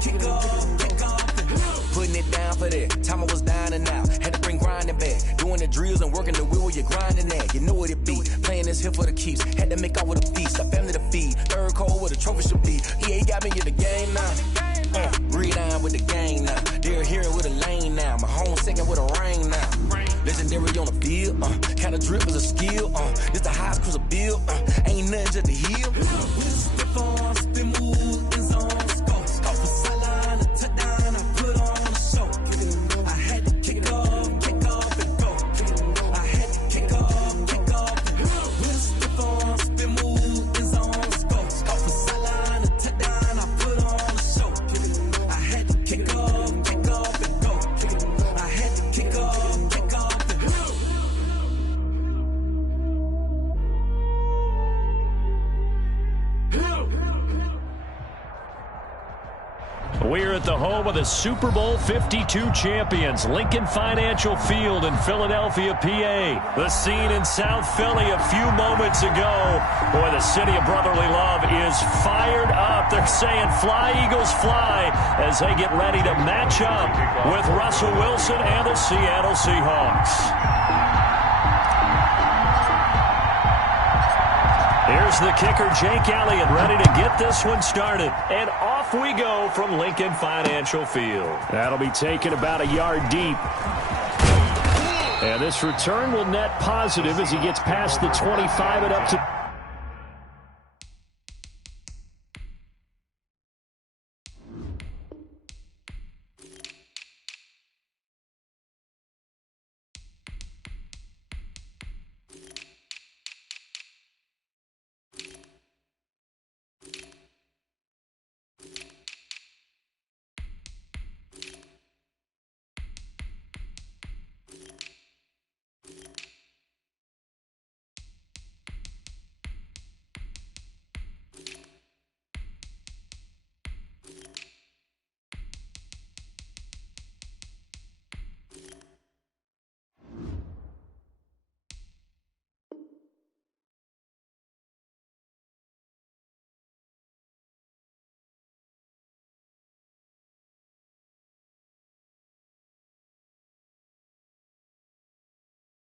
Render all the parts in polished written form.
kick off. Putting it down for that. Time I was down and out. Had to bring grinding back. Doing the drills and working the wheel where you're grinding at. You know what it be. Playing this here for the keeps. Had to make out with a feast. A family to feed. Third cold where the trophy should be. EA got me in the game now. Read on with the gang now. They're here with a lane now. My home second with a rain now. Legendary on the field. Kind of drip is a skill. This the highest cruiser bill. Ain't nothing just to heal. Stiff on, spin move, in zone, scope. Scope for sideline, a touchdown, I put on a show. I had to kick off and go. I had to kick off and go. Stiff on, spin move, in zone, scope. Scope for sideline, a touchdown, I put on a show. I had to kick off and go. I had to kick off and go. We're at the home of the Super Bowl 52 champions, Lincoln Financial Field in Philadelphia, PA. The scene in South Philly a few moments ago. Boy, the city of brotherly love is fired up. They're saying fly, Eagles, fly, as they get ready to match up with Russell Wilson and the Seattle Seahawks. Here's the kicker, Jake Elliott, ready to get this one started. And off we go from Lincoln Financial Field. That'll be taken about a yard deep. And this return will net positive as he gets past the 25 and up to...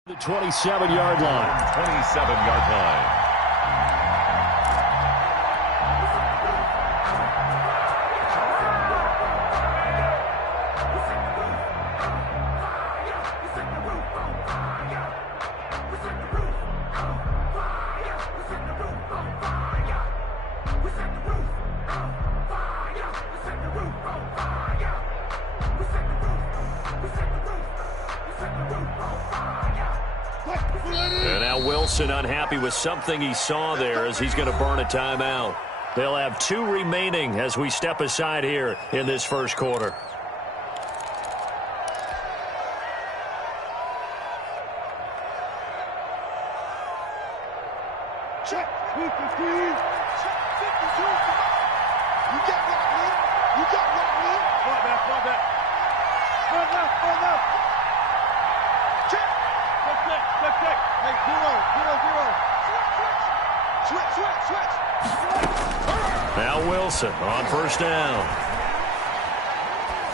The 27-yard line. 27-yard line. And now Wilson unhappy with something he saw there as he's going to burn a timeout. They'll have 2 remaining as we step aside here in this first quarter. Check. You got rock me. You got rock me. Run back. Run left. Check. Check. Hey, 0. Switch. Now Wilson on first down.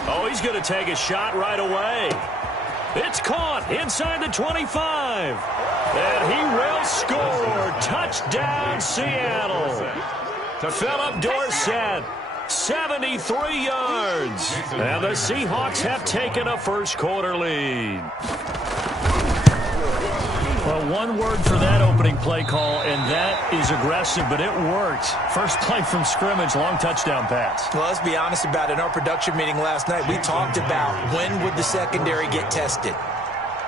Oh, he's going to take a shot right away. It's caught inside the 25. And he will score. Touchdown, Seattle. Philip Dorsett, 73 yards. And the Seahawks have taken a first quarter lead. Well, one word for that opening play call, and that is aggressive, but it worked. First play from scrimmage, long touchdown pass. Well, let's be honest about it. In our production meeting last night, we talked about when would the secondary get tested.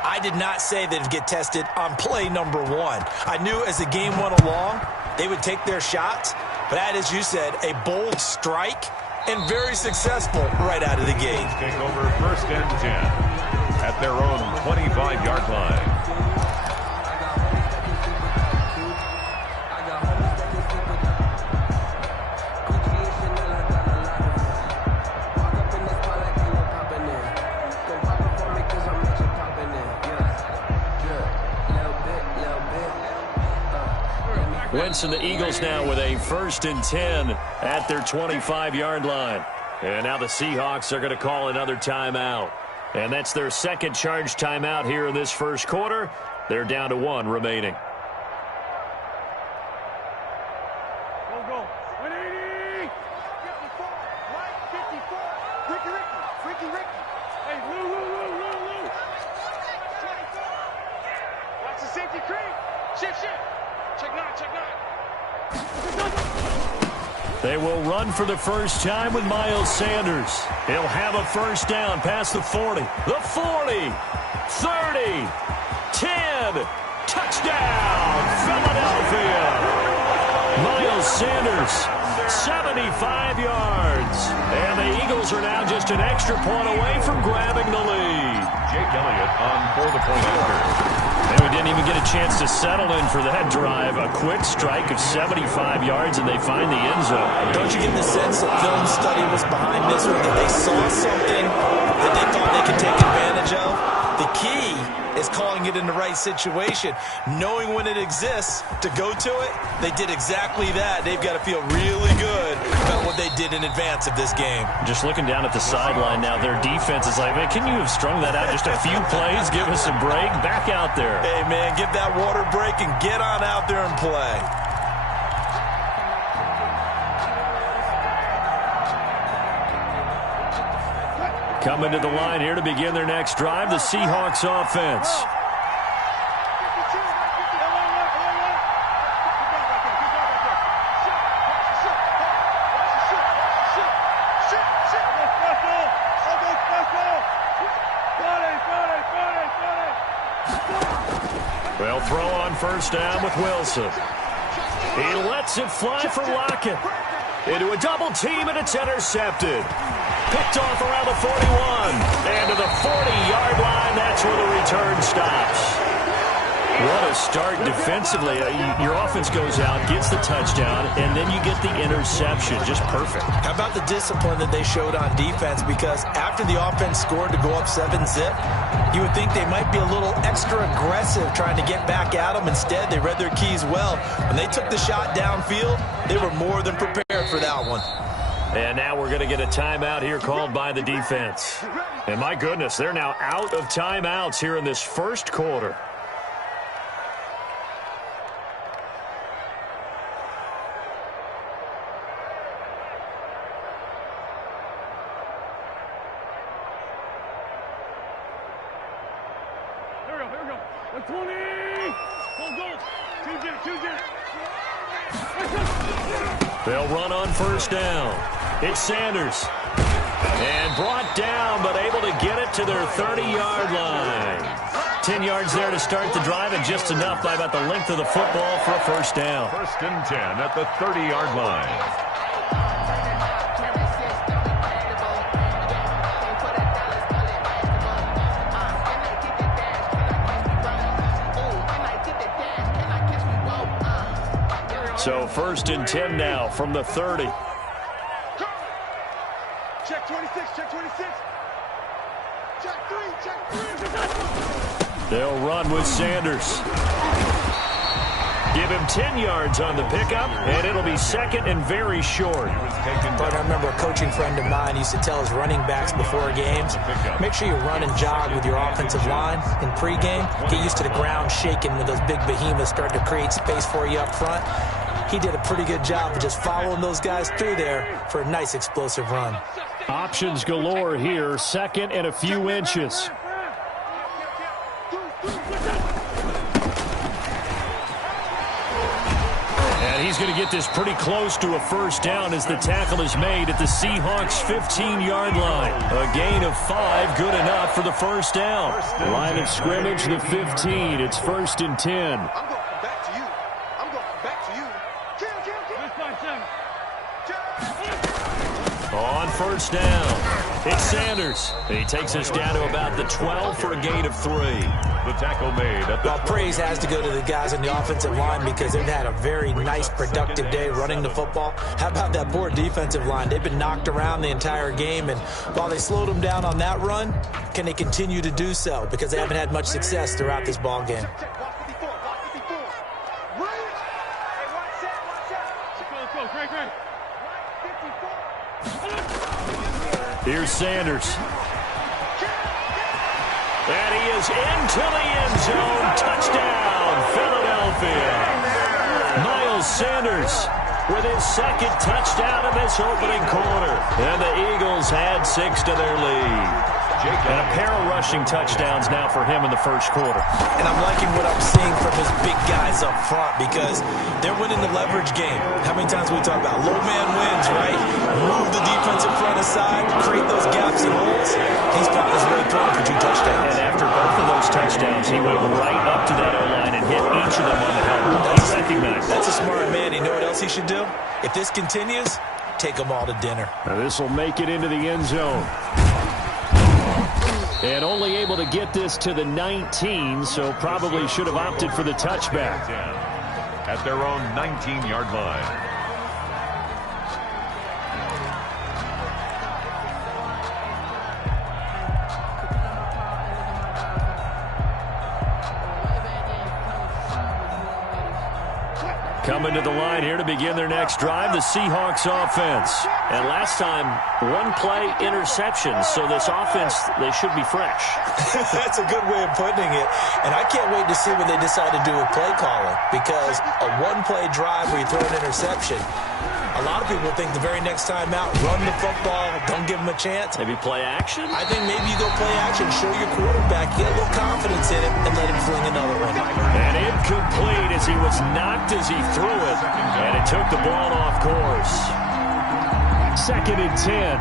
I did not say that it'd get tested on play number 1. I knew as the game went along, they would take their shots. But that, as you said, a bold strike and very successful right out of the gate. Take over first and 10 at their own 25-yard line. Winston, the Eagles now with a 1st and 10 at their 25-yard line. And now the Seahawks are going to call another timeout. And that's their second charge timeout here in this first quarter. They're down to 1 remaining. Go. 180. 54. Right, 54. Ricky. Hey, Lou. Watch the safety creep. Shift. Check 9. They will run for the first time with Miles Sanders. He'll have a first down past the 40. The 40. 30. 10. Touchdown, Philadelphia. Miles Sanders, 75 yards. And the Eagles are now just an extra point away from grabbing the lead. Jake Elliott on for the point after. And we didn't even get a chance to settle in for that drive. A quick strike of 75 yards, and they find the end zone. Don't you get the sense that film study was behind this one, that they saw something that they thought they could take advantage of? The key is calling it in the right situation. Knowing when it exists to go to it, they did exactly that. They've got to feel really good about what they did in advance of this game. Just looking down at the sideline now, their defense is like, man, can you have strung that out just a few plays? Give us a break. Back out there. Hey, man, give that water break and get on out there and play. Coming to the line here to begin their next drive, the Seahawks offense. They'll throw on first down with Wilson. He lets it fly for Lockett. Into a double team, and it's intercepted. Picked off around the 41. And to the 40-yard line, that's where the return stops. What a start defensively. Your offense goes out, gets the touchdown, and then you get the interception. Just perfect. How about the discipline that they showed on defense? Because after the offense scored to go up 7-zip, you would think they might be a little extra aggressive trying to get back at them. Instead, they read their keys well. When they took the shot downfield, they were more than prepared for that one. And now we're going to get a timeout here called by the defense. And my goodness, they're now out of timeouts here in this first quarter. Here we go. 120. Go. They'll run on first down. It's Sanders. And brought down, but able to get it to their 30-yard line. 10 yards there to start the drive, and just enough by about the length of the football for a first down. First and 10 at the 30-yard line. So first and 10 now from the 30. Check 26, check 26. Check 3. They'll run with Sanders. Give him 10 yards on the pickup, and it'll be second and very short. But I remember a coaching friend of mine used to tell his running backs before games, make sure you run and jog with your offensive line in pregame. Get used to the ground shaking when those big behemoths start to create space for you up front. He did a pretty good job of just following those guys through there for a nice explosive run. Options galore here, second and a few inches. And he's going to get this pretty close to a first down as the tackle is made at the Seahawks' 15-yard line. A gain of 5, good enough for the first down. Line of scrimmage, the 15. It's first and 10. On first down, it's Sanders. He takes us down to about the 12 for a gain of 3. The tackle made at the Well, praise has to go to the guys on the offensive line because they've had a very nice, productive day running the football. How about that poor defensive line? They've been knocked around the entire game, and while they slowed them down on that run, can they continue to do so? Because they haven't had much success throughout this ball game. Here's Sanders. And he is into the end zone. Touchdown, Philadelphia. Miles Sanders with his second touchdown in this opening quarter. And the Eagles add 6 to their lead. And a pair of rushing touchdowns now for him in the first quarter. And I'm liking what I'm seeing from his big guys up front because they're winning the leverage game. How many times we talk about low man wins, right? Move the defensive front aside, create those gaps and holes. He's found his way through for 2 touchdowns. And after both of those touchdowns, he went right up to that O-line and hit each of them on the helmet. He recognized that. That's a smart man. You know what else he should do? If this continues, take them all to dinner. Now this will make it into the end zone. And only able to get this to the 19, so probably should have opted for the touchback. At their own 19-yard line. Coming to the line here to begin their next drive, the Seahawks offense. And last time, 1 play interception, so this offense, they should be fresh. That's a good way of putting it. And I can't wait to see what they decide to do with play calling, because a 1-play drive where you throw an interception, a lot of people think the very next time out, run the football, don't give them a chance. Maybe play action? I think maybe you go play action, show your quarterback, get a little confidence in him, and let him fling another one. And incomplete as he was knocked as he threw it, and it took the ball off course. 2nd and 10. 14.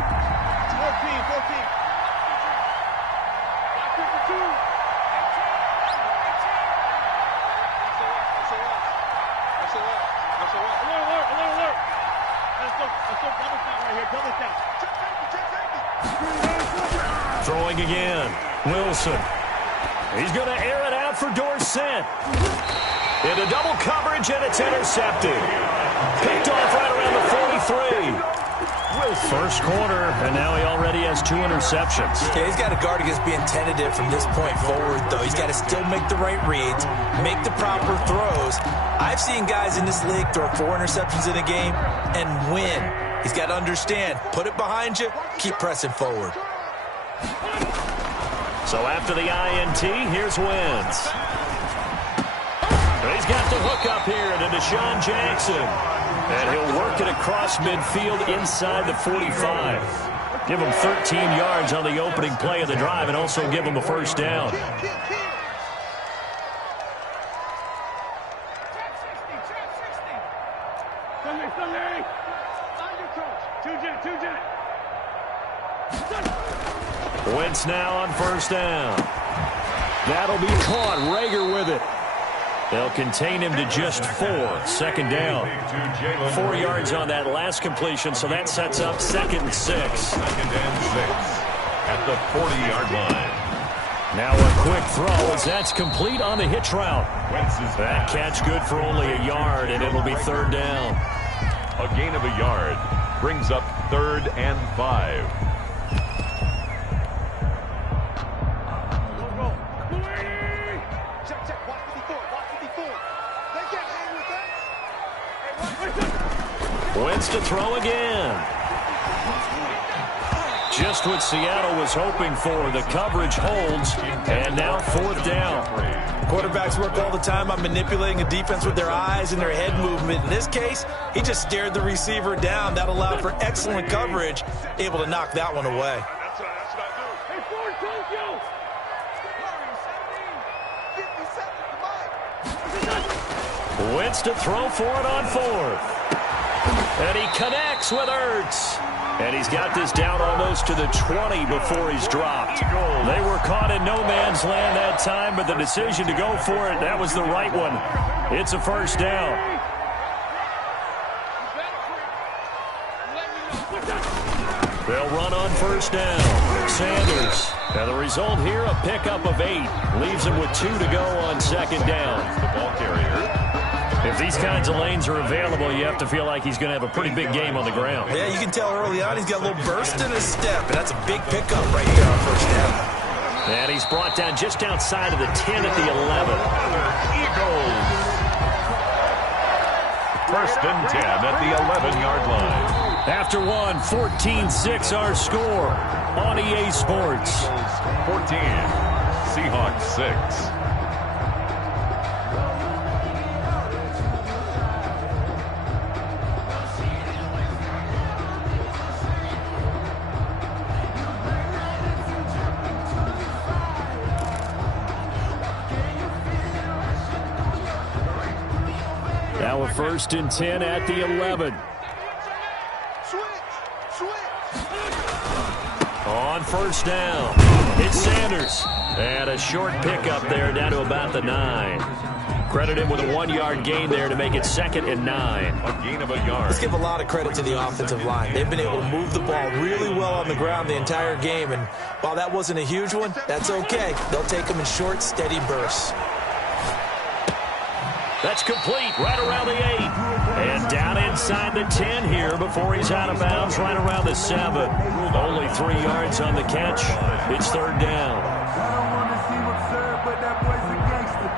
Alert. Let's go double count right here. Double count. Throwing again. Wilson. He's going to air it out for Dorsett. Into double coverage, and it's intercepted. Picked off right around the 43. First quarter, and now he already has 2 interceptions. Yeah, he's got to guard against being tentative from this point forward, though. He's got to still make the right reads, make the proper throws. I've seen guys in this league throw 4 interceptions in a game and win. He's got to understand, put it behind you, keep pressing forward. So after the INT, here's Wentz. He's got the hook up here to Deshaun Jackson. And he'll work it across midfield inside the 45. Give him 13 yards on the opening play of the drive and also give him a first down. Wentz now on first down. That'll be caught. Rager with it. They'll contain him to just 4. 2nd down. 4 yards on that last completion, so that sets up 2nd and 6. 2nd and 6 at the 40-yard line. Now a quick throw as that's complete on the hitch route. That catch good for only a yard, and it'll be 3rd down. A gain of a yard brings up 3rd and 5. Wentz to throw again. Just what Seattle was hoping for. The coverage holds, and now 4th down. Quarterbacks work all the time on manipulating a defense with their eyes and their head movement. In this case, he just stared the receiver down. That allowed for excellent coverage, able to knock that one away. Wentz to throw for it on 4th. And he connects with Ertz. And he's got this down almost to the 20 before he's dropped. They were caught in no man's land that time, but the decision to go for it, that was the right one. It's a first down. They'll run on first down. Sanders. Now the result here, a pickup of 8. Leaves him with 2 to go on 2nd down. The ball carrier. If these kinds of lanes are available, you have to feel like he's going to have a pretty big game on the ground. Yeah, you can tell early on he's got a little burst in his step, and that's a big pickup right here on first down. And he's brought down just outside of the 10 at the 11. Eagles. 1st and 10 at the 11-yard line. After one, 14-6 our score on EA Sports. 14, Seahawks 6. Now a 1st and 10 at the 11. On 1st down, it's Sanders. And a short pickup there down to about the 9. Credited with a 1-yard gain there to make it 2nd and 9. A gain of a yard. Let's give a lot of credit to the offensive line. They've been able to move the ball really well on the ground the entire game. And while that wasn't a huge one, that's okay. They'll take them in short, steady bursts. That's complete right around the 8. And down inside the 10 here before he's out of bounds right around the 7. Only 3 yards on the catch. It's 3rd down. I don't want to seem absurd, but that boy's a gangster.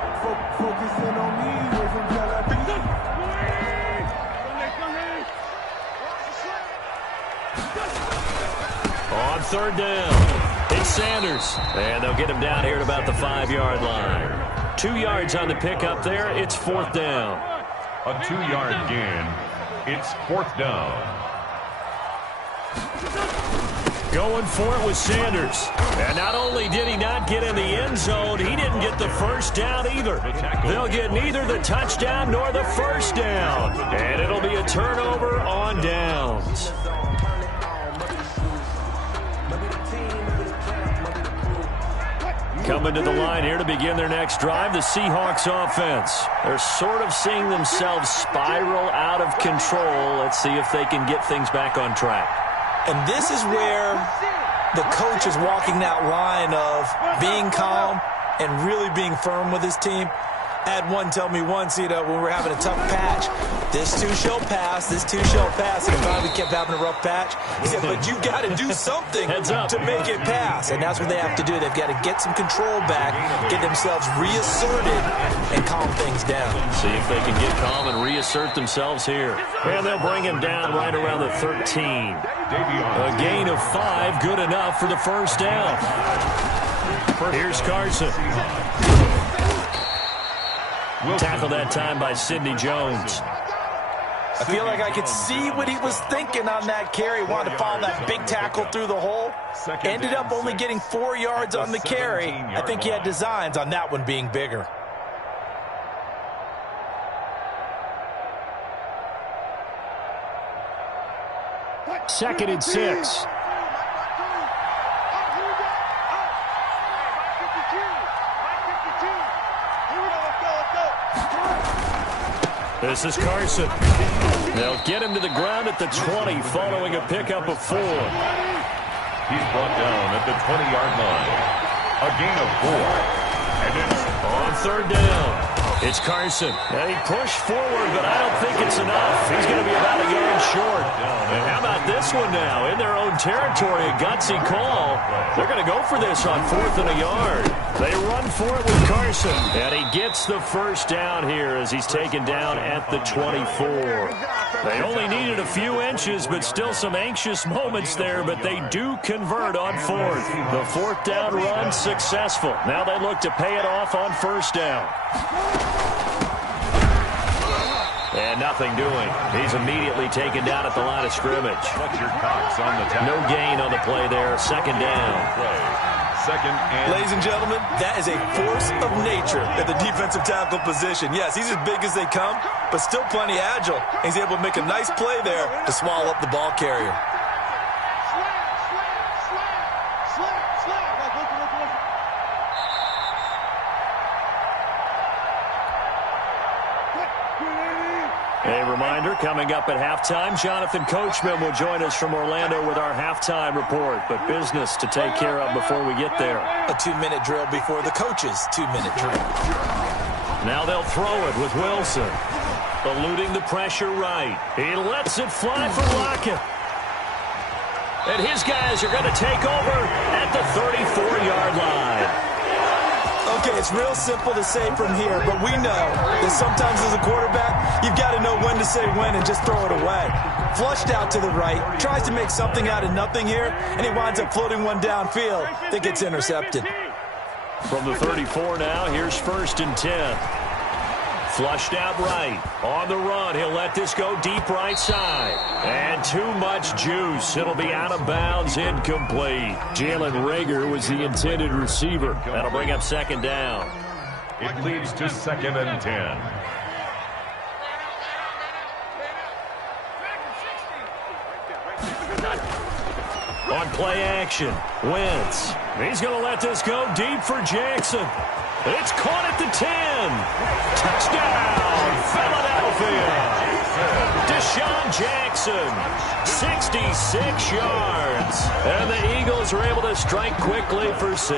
Focusing on me wasn't On 3rd down, it's Sanders. And they'll get him down here at about the 5-yard line. 2 yards on the pickup there. It's 4th down. A 2-yard gain. It's 4th down. Going for it with Sanders. And not only did he not get in the end zone, he didn't get the 1st down either. They'll get neither the touchdown nor the 1st down. And it'll be a turnover on downs. Coming to the line here to begin their next drive, the Seahawks offense. They're sort of seeing themselves spiral out of control. Let's see if they can get things back on track. And this is where the coach is walking that line of being calm and really being firm with his team. I had one tell me once, when we were having a tough patch, this too shall pass, this too shall pass. And finally we kept having a rough patch. He said, but you got to do something to make it pass. And that's what they have to do. They've got to get some control back, get themselves reasserted, and calm things down. See if they can get calm and reassert themselves here. And they'll bring him down right around the 13. A gain of 5, good enough for the 1st down. Here's Carson. Tackled that time by Sidney Jones. I feel like I could see what he was thinking on that carry. Wanted to follow that big tackle through the hole. Ended up only getting 4 yards on the carry. I think he had designs on that one being bigger. Second and 6. This is Carson. They'll get him to the ground at the 20 following a pickup of 4. He's brought down at the 20-yard line. A gain of 4. And it's on 3rd down. It's Carson. And he pushed forward, but I don't think it's enough. He's going to be about a yard short. And how about this one now? In their own territory, a gutsy call. They're going to go for this on 4th and a yard. They run for it with Carson. And he gets the 1st down here as he's taken down at the 24. They only needed a few inches, but still some anxious moments there, but they do convert on 4th. The 4th down run successful. Now they look to pay it off on 1st down. And nothing doing. He's immediately taken down at the line of scrimmage. No gain on the play there. 2nd down. Ladies and gentlemen, that is a force of nature at the defensive tackle position. Yes, he's as big as they come, but still plenty agile. He's able to make a nice play there to swallow up the ball carrier. A reminder, coming up at halftime, Jonathan Coachman will join us from Orlando with our halftime report, but business to take care of before we get there. A 2-minute drill before the coach's 2-minute drill. Now they'll throw it with Wilson. Eluding the pressure right. He lets it fly for Lockett. And his guys are going to take over at the 34-yard line. Okay, it's real simple to say from here, but we know that sometimes as a quarterback, you've got to know when to say when and just throw it away. Flushed out to the right, tries to make something out of nothing here, and he winds up floating one downfield that gets intercepted. From the 34 now, here's 1st and 10. Flushed out right. On the run, he'll let this go deep right side. And too much juice. It'll be out of bounds, incomplete. Jalen Reagor was the intended receiver. That'll bring up 2nd down. It leads to 2nd and 10. On play action, Wentz. He's going to let this go deep for Jackson. It's caught at the 10. Touchdown, Philadelphia. Deshaun Jackson, 66 yards. And the Eagles are able to strike quickly for 6.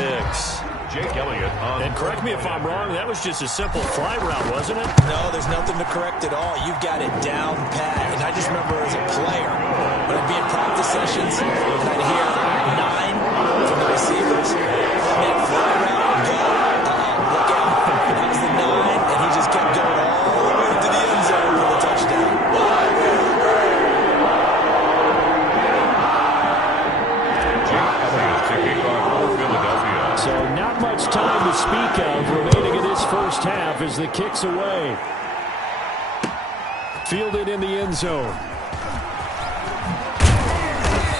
Jake Elliott on. And correct me if I'm wrong, that was just a simple fly route, wasn't it? No, there's nothing to correct at all. You've got it down pat. And I just remember as a player, when I'd be in practice sessions, and I'd hear 9 from the receivers. Man, fly route, go. Look out. That was the 9, and he just kept going all the way to the end zone for the touchdown. Jake Elliott taking off for Philadelphia. So not much time to speak of remaining in this first half as the kick's away. Fielded in the end zone.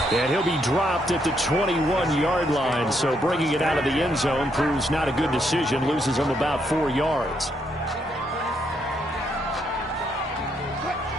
And he'll be dropped at the 21-yard line, so bringing it out of the end zone proves not a good decision, loses him about 4 yards.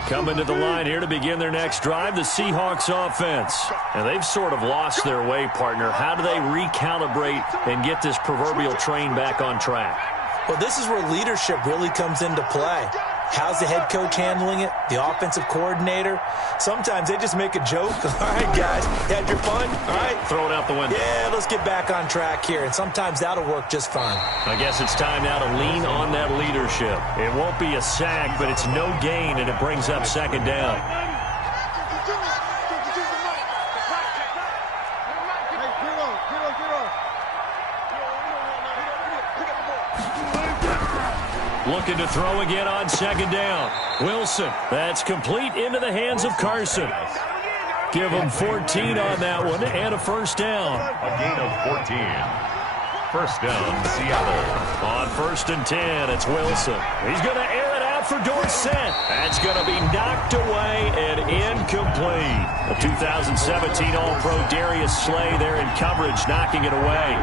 Coming to the line here to begin their next drive, the Seahawks offense. And they've sort of lost their way, partner. How do they recalibrate and get this proverbial train back on track? Well, this is where leadership really comes into play. How's the head coach handling it? The offensive coordinator? Sometimes they just make a joke. All right, guys, you had your fun? All right. Throw it out the window. Yeah, let's get back on track here. And sometimes that'll work just fine. I guess it's time now to lean on that leadership. It won't be a sack, but it's no gain, and it brings up 2nd down. Looking to throw again on 2nd down. Wilson, that's complete into the hands of Carson. Give him 14 on that one and a 1st down. A gain of 14. 1st down, Seattle. On 1st and 10, it's Wilson. He's going to air it out for Dorsett. That's going to be knocked away and incomplete. The 2017 All-Pro Darius Slay there in coverage, knocking it away.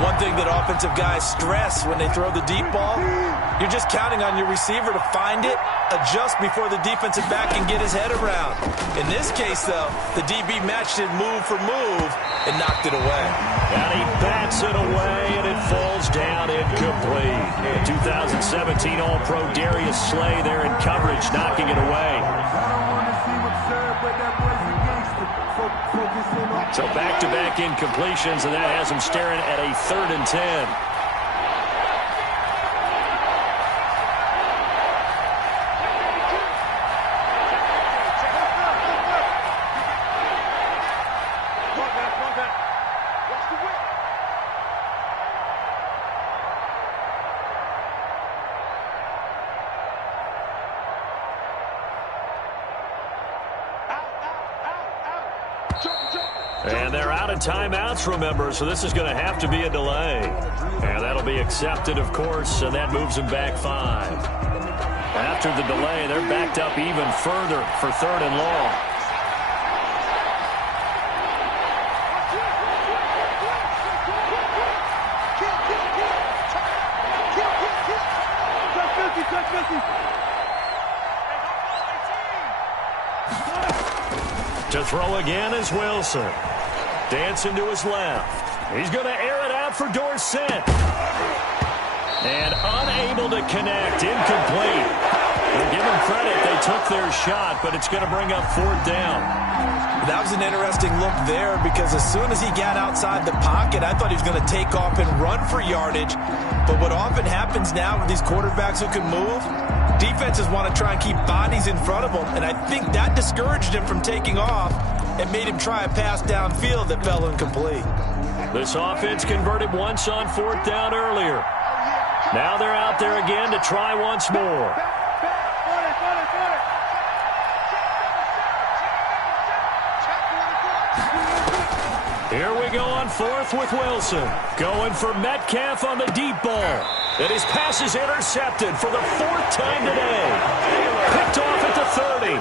One thing that offensive guys stress when they throw the deep ball, you're just counting on your receiver to find it, adjust before the defensive back can get his head around. In this case, though, the DB matched it move for move and knocked it away. And he bats it away, and it falls down incomplete. The 2017 All-Pro Darius Slay there in coverage, knocking it away. So back-to-back incompletions, and that has him staring at a 3rd and 10. And they're out of timeouts, remember, so this is going to have to be a delay. And that'll be accepted, of course, and that moves them back 5. After the delay, they're backed up even further for 3rd and long. To throw again is Wilson. Dancing to his left. He's going to air it out for Dorsett. And unable to connect. Incomplete. We'll give them credit. They took their shot, but it's going to bring up 4th down. That was an interesting look there because as soon as he got outside the pocket, I thought he was going to take off and run for yardage. But what often happens now with these quarterbacks who can move, defenses want to try and keep bodies in front of them, and I think that discouraged him from taking off and made him try a pass downfield that fell incomplete. This offense converted once on 4th down earlier. Now they're out there again to try once more. Here we go on fourth with Wilson. Going for Metcalf on the deep ball. And his pass is intercepted for the fourth time today. Picked off at the 30.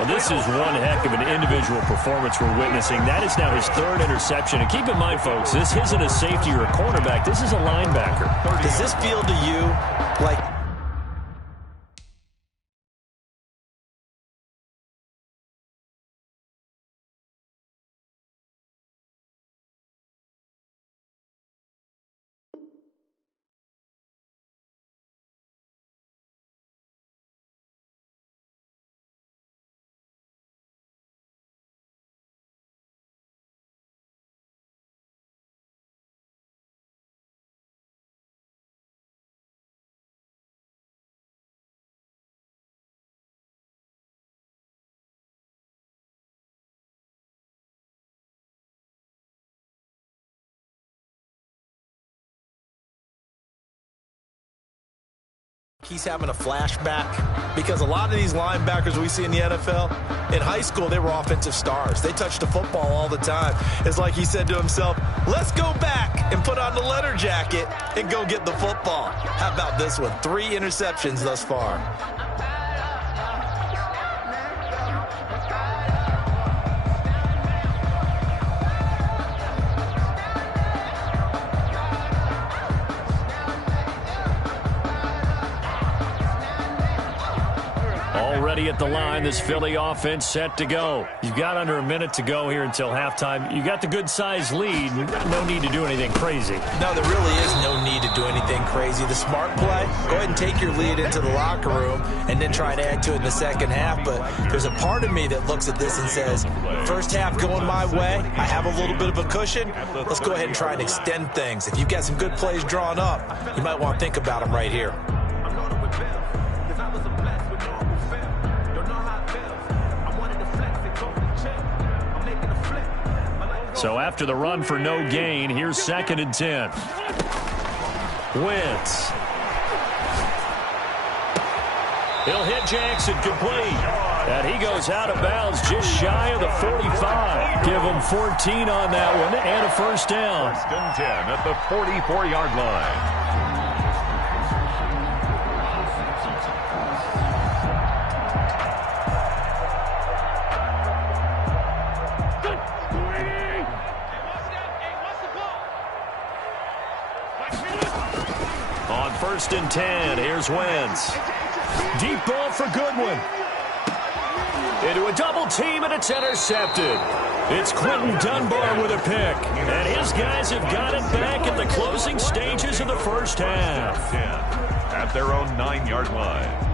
Well, this is one heck of an individual performance we're witnessing. That is now his third interception. And keep in mind, folks, this isn't a safety or a cornerback. This is a linebacker. Does this feel to you like... He's having a flashback because a lot of these linebackers we see in the NFL, in high school, they were offensive stars. They touched the football all the time. It's like he said to himself, let's go back and put on the leather jacket and go get the football. How about this one? 3 interceptions thus far. Already at the line, this Philly offense set to go. You've got under a minute to go here until halftime. You got the good-sized lead. No need to do anything crazy. No, there really is no need to do anything crazy. The smart play, go ahead and take your lead into the locker room and then try to add to it in the second half. But there's a part of me that looks at this and says, first half going my way, I have a little bit of a cushion. Let's go ahead and try and extend things. If you've got some good plays drawn up, you might want to think about them right here. So after the run for no gain, here's 2nd and 10. Wentz. He'll hit Jackson complete. And he goes out of bounds just shy of the 45. Give him 14 on that one and a first down. 1st and 10 at the 44-yard line. On 1st and 10, here's Wentz. Deep ball for Goodwin. Into a double team, and it's intercepted. It's Quentin Dunbar with a pick. And his guys have got it back at the closing stages of the first half. 10 at their own 9-yard line.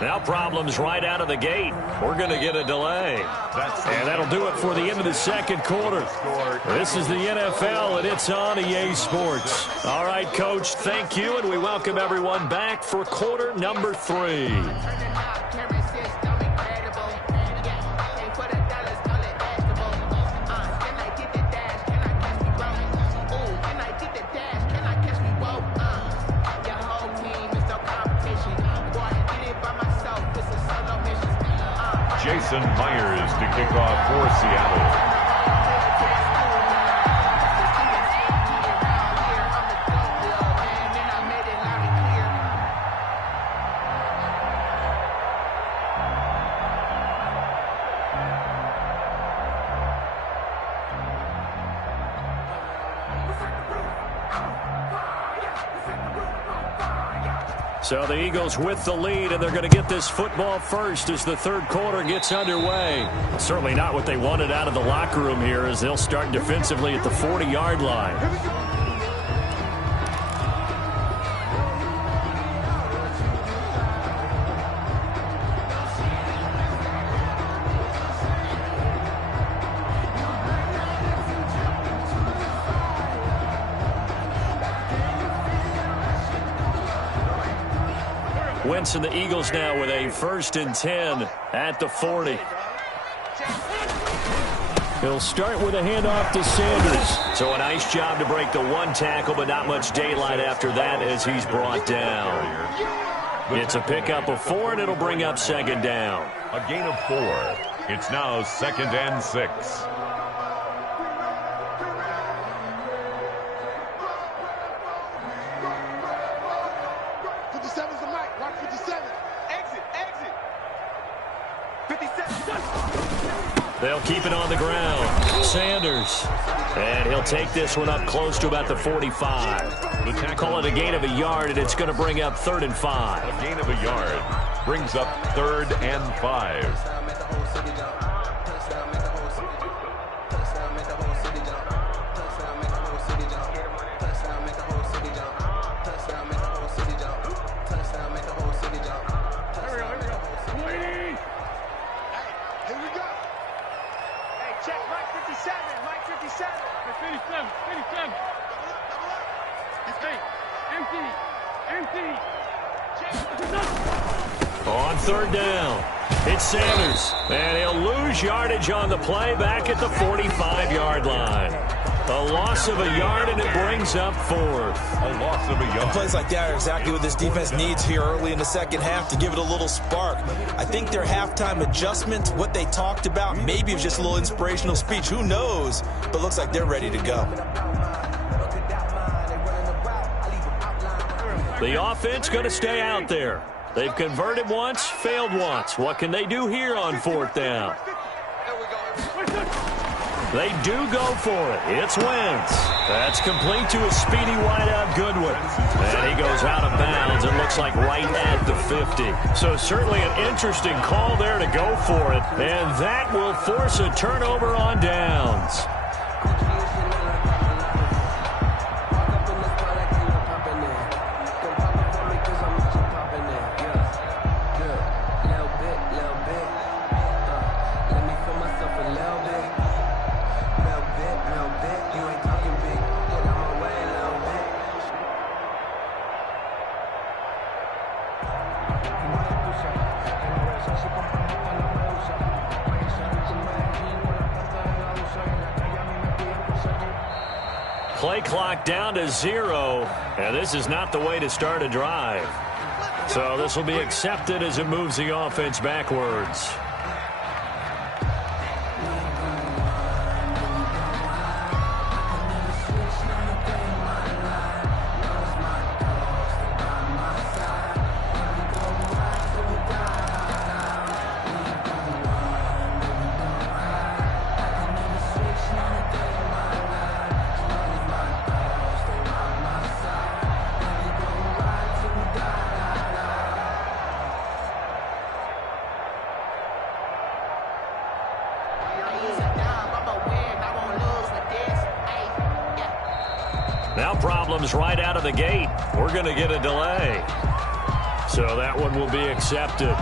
Now problems right out of the gate. We're going to get a delay. And that'll do it for the end of the second quarter. This is the NFL, and it's on EA Sports. All right, Coach, thank you, and we welcome everyone back for quarter number 3. Jason Myers to kick off for Seattle. So the Eagles with the lead, and they're going to get this football first as the third quarter gets underway. Certainly not what they wanted out of the locker room here, as they'll start defensively at the 40-yard line. Wentz and the Eagles now with a 1st and 10 at the 40. He'll start with a handoff to Sanders. So a nice job to break the one tackle, but not much daylight after that as he's brought down. It's a pickup of 4, and it'll bring up 2nd down. A gain of 4. It's now 2nd and 6. They'll keep it on the ground. Sanders. And he'll take this one up close to about the 45. Call it a gain of a yard, and it's going to bring up 3rd and 5. A gain of a yard brings up 3rd and 5. On 3rd down, it's Sanders, and he'll lose yardage on the play back at the 45-yard line. A loss of a yard, and it brings up 4th. A loss of a yard. And plays like that are exactly what this defense needs here early in the second half to give it a little spark. I think their halftime adjustment, what they talked about, maybe it was just a little inspirational speech. Who knows? But looks like they're ready to go. The offense going to stay out there. They've converted once, failed once. What can they do here on 4th down? They do go for it. It's Wentz. That's complete to a speedy wideout Goodwin. And he goes out of bounds. It looks like right at the 50. So certainly an interesting call there to go for it. And that will force a turnover on downs. Play clock down to 0, and this is not the way to start a drive. So this will be accepted as it moves the offense backwards. Now problems right out of the gate. We're going to get a delay. So that one will be accepted.